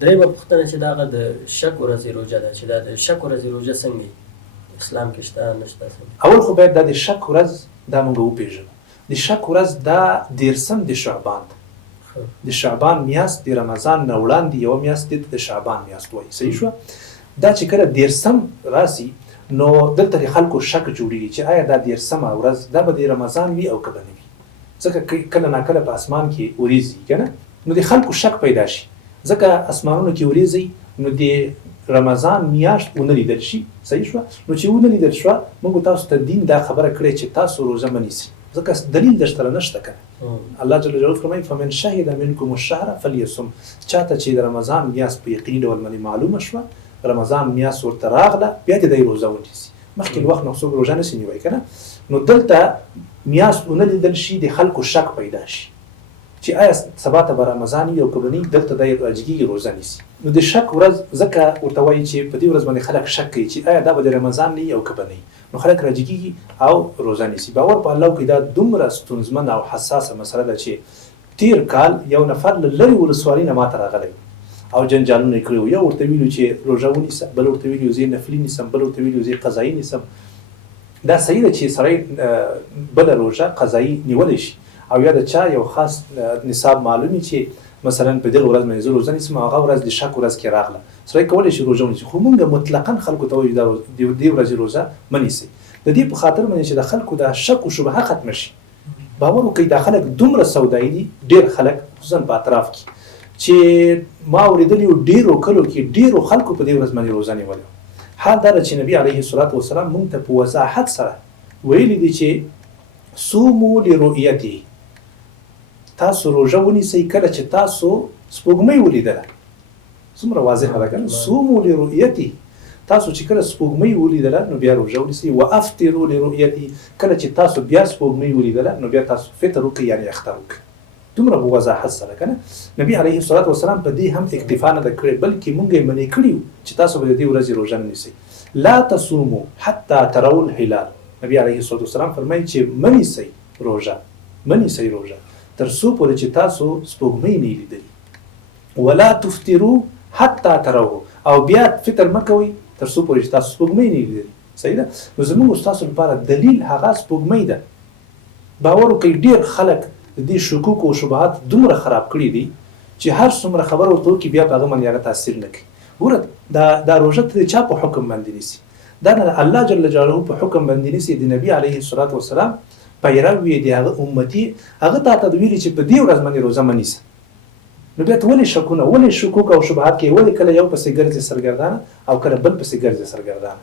درېیمه پوښتنه چې دغه د شک ورځې روژه ده چې دا د شک ورځې روژه څنګه اسلام کې شته نشته؟ اول خو باید دا د شک ورځ دا موږ وپېژنو. د شک ورځ دا 13 د شعبان ده. د شعبان میاشت د رمضان نه وړاندې یوه میاشت دې ته د شعبان میاشت وایي. صحیح شوه؟ دا چې کله 13 راسي نو دلته د خلکو شک جوړېږي چې آیا دا 13مه ورځ دا به د رمضان وي او که به نه وي. ځکه کله ناکله په اسمان کې وریځي که نه، نو د خلکو شک پیدا شي. ځکه اسمانونو کې وریځي نو د رمضان میاشت ونه لیدل شي. صحیح شوه؟ نو چې ونه لیدل شوه موږ تاسو ته دین دا خبره کړې چې تاسو روژه مه نیسئ، ځکه دلیل درسره نشته که نه. الله جل جلاله فرمایي فمن شهد منکم الشهر فلیصم. چاته چې د رمضان میاشت په یقیني ډول باندې معلومه شوه، رمضان میاشت ورته راغله، بیا دې دی روژه ونیسي. مخکې له وخت نه څوک روژه نشي نیوی که نه. نو دلته میاشت ونه لیدل شي، د خلکو شک پیدا شي چې آیا سبا ته به رمضان وي او که به نه وي، دلته دی راجګېږي روژه نیسي. نو د شک ورځ ځکه ورته وایي چې په دې ورځ باندې خلک شک کوي چې آیا دا به د رمضان نه وي او که به نه وي، نو خلک راجګېږي او روژه نیسي. باور په الله کې دا دومره ستونزمنه او حساسه مسله ده چې تیر کال یو نفر له لرې ولسوالۍ نه ماته راغلی او جنجالونه یې کړي وو. یو ورته ویلو چې روژه ونیسه، بل ورته ویلو زه نفلي نیسم، بل ورته ویلو زه قضایي نیسم. دا صحیح ده چې سړی بله روژه قضایي نیولی شي او یا د چا یو خاص نصاب معلومي چې مثلا په دغه ورځ باندې زه روژه نیسم، هغه ورځ د شک ورځ کې راغله، سړی کولی شي روژه ونیسي. خو موږ مطلقا خلکو ته وایو د دې ورځې روژه مه نیسئ، د دې په خاطر باندې چې د خلکو دا شک او شبهه ختمه شي. باور وکړئ دا خلک دومره سودایي دي، ډېر خلک خصوصا په اطراف کې چې ما اورېدلي وو ډېرو کلو کې ډېرو خلکو په دې ورځ باندې روژه نیولې وه. حال دا ده چې نبي علیه الصلاة والسلام موږ ته په وضاحت سره ویلي دي چې صوموا لرؤیته، تاسو روژه ونیسئ کله چې تاسو سپوږمۍ ولیدله. څومره واضحه ده که نه؟ صوموا لرؤیته، تاسو چې کله سپوږمۍ ولیدله نو بیا روژه ونیسئ. وافطروا لرؤیته، کله چې تاسو بیا سپوږمۍ ولیدله نو بیا تاسو فطر وکړئ، یعنې اختر وکړئ. دومره په وضاحت سره که نه. نبي علیه الصلاة والسلام په دې هم اکتفا نه ده کړې، بلکې موږ یې منع کړي وو چې تاسو به د دې ورځې روژه نه نیسئ. لا تصوموا حتی تروا الهلال. نبي علیه الصلاة والسلام فرمایي چې مه نیسئ روژه، مه نیسئ روژه تر څو پورې چې تاسو سپوږمۍ نه لیدلي. ولا تفطروا حتی تروه، او بیا فطر مه کوئ تر څو پورې چې تاسو سپوږمۍ نه لیدلي. صحیح ده؟ نو زموږ ستاسو لپاره دلیل هغه سپوږمۍ ده. باور وکړئ ډېر خلک د دې شکوک او شبهات دومره خراب کړي دي چې هر څومره خبره ورته وکړي بیا په هغه باندې هغه تاثیر نه کوي. ګوره دا روژه ته د چا په حکم باندې نیسي؟ دا نه الله جل جلاله په حکم باندې نیسي، د نبي علیه الصلاة والسلام پیرو یې د هغه امتي، هغه تا ته ویلي چې په دې ورځ باندې روژه مه نیسه. نو بیا ته ولې شکونه، ولې شکوک او شبهات کوې؟ ولې کله یو پسې ګرځې سرګردانه او کله بل پسې ګرځې سرګردانه؟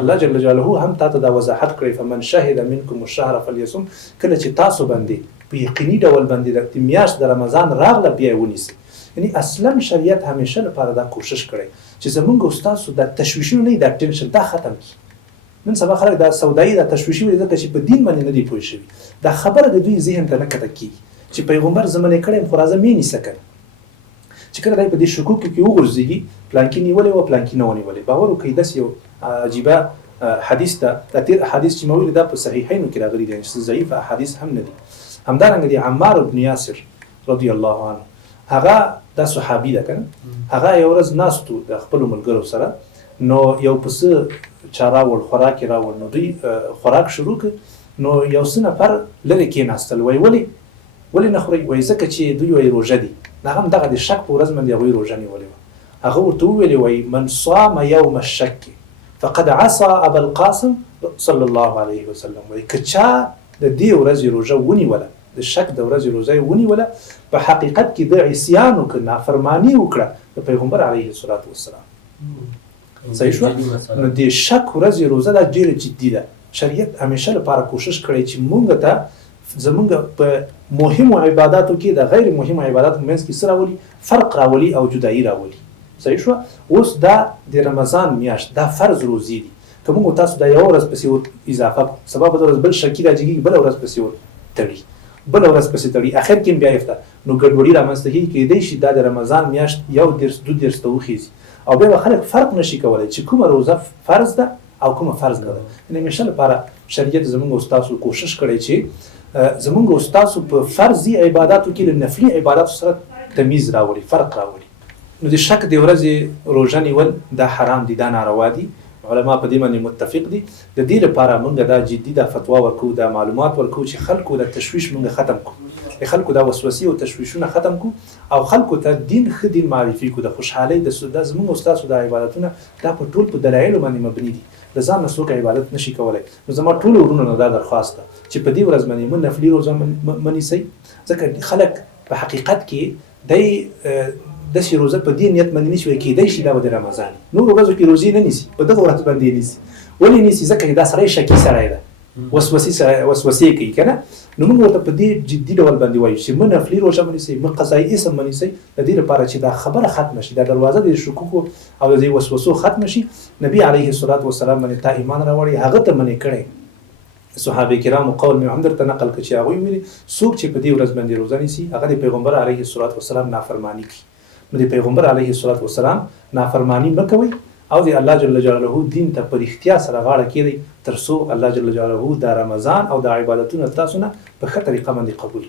الله جل جلاله هم تا ته دا وضاحت کړی فمن شهد منکم الشهر فلیصم. کله چې تاسو باندې په یقیني ډول باندې د میاشت د رمضان راغله بیا یې ونیسئ. یعنې اصلا شریعت همیشه لپاره دا کوشش کړی چې زمونږ او ستاسو دا تشویشونه نه وي، دا ټینشن دا ختم کړي. نن سبا خلک دا سودایي دا تشویشي وي ځکه چې په دین باندې نه دي پوه شوي. دا خبره د دوی ذهن ته نه کښته کېږي چې پیغمبر زه منع کړی یم خو راځه مې نیسه که نه. چې کله دی په دې شکوکو کې وغورځېږي پلانکي نیولې وه پلانکي نه ونیولې. باور وکړئ داسې یو عجیبه حدیث ده، دا تېر حدیث چې ما ویلي دا په صحیحینو کې راغلي دي، ضعیف احادیث هم نه دي. همدارنګه د عمار بن یاسر رضی الله عنه، هغه دا صحابي ده که نه، هغه یو ورځ ناست و د خپلو ملګرو سره، نو یو پسه چا راوړ، خوراک یې راوړ، نو دوی خوراک شروع کړ. نو یو څه نفر لرې کېناستل، وایي ولې نه خورئ؟ وایي ځکه چې دوی وایي روژه دي. هغه هم دغه د شک په ورځ باندې هغوی روژه نیولې وه. هغه ورته وویلې وایي من صام یوم الشک فقد عصى ابا القاسم صلی الله علیه وسلم. وایي که چا د دې ورځې روژه ونیوله، د شک د ورځې روژه یې ونیوله، په حقیقت کې د عصیان وکړه، نافرماني وکړه د پیغمبر علیه الصلاة والسلام. صحیح شوه؟ نو د شک ورځې روژه دا ډېره جدي ده. شریعت همیشه لپاره کوشش کړی چې مونږ ته زمونږ په مهمو عباداتو کې د غیر مهمو عباداتو منځ کې څه راولي؟ فرق راولي او جدایي راولي. صحیح شوه؟ اوس دا د رمضان میاشت دا فرض روزي دي، که مونږ تاسو دا یوه ورځ پسې ور اضافه کړو، سبا بله ورځ بل شکي راجګېږي، بله ورځ پسې ور تړي، بله ورځ پسې تړي، اخر کې هم بیا افطار، نو ګډوډي رامنځته کېږي. کېدی شي دا د رمضان میاشت 1-2 ته وخیږي او بیا به خلک فرق نشي کولی چې کومه روزه فرض ده او کومه فرض نه ده. یعنې همیشه لپاره شریعت زمونږ او ستاسو کوشش کړی چې زمونږ او ستاسو په فرضي عباداتو کې له نفلي عباداتو سره تمیز راولي، فرق راولي. نو د شک د ورځې روژه نیول دا حرام دي، دا ناروا دي. علما په دې باندې متفق دي. د دې لپاره موږ دا جدي دا فتوا ورکو، دا معلومات ورکو چې خلکو د تشویش موږ ختم کړو، د خلکو دا وسوسې او تشویشونه ختم کړو او خلکو ته دین ښه دین معرفي کړو. د خوشحالۍ د زموږ او ستاسو د عبادتونه دا په ټول په دلایلو باندې مبني دي. د ځان نه څوک عبادت نشي کولی. نو زما ټولو ورونو نه دا درخواست ده چې په دې ورځ باندې موږ نفلي روژه منیسئ، ځکه خلک په حقیقت کې داسې روژه په دې نیت باندې نشي ویل کېدی شي دا به د رمضان نورو ورځو کې روژې نه نیسي، په دغه ورځ باندې نیسي. ولې نیسي؟ ځکه دا سړی شکي سړی ده، وسوسې کوي که نه. نو موږ ورته په دې جدي ډول باندې وایو چې موږ نفلي روژه منیسئ، موږ قضایي اسم منیسئ، د دې لپاره چې دا خبره ختمه شي، دا دروازه د شکوکو او د وسوسو ختمه شي. نبي علیه الصلاة والسلام باندې تا ایمان راوړی، هغه ته منې کړی. صحابه کرامو قول مې هم درته نقل کړ چې هغوی ویلي څوک چې په دې ورځ باندې روژه نیسي هغه د پیغمبر علیه الصلاة والسلام نافرماني کوي. نو د پیغمبر علیه الصلاة والسلام نافرماني مه کوئ او د الله جل جلاله دین ته په رښتیا سره غاړه کېږدئ، تر څو الله جل جلاله د رمضان او د عبادتونو تاسو نه په ښه طریقه باندې قبول کړي.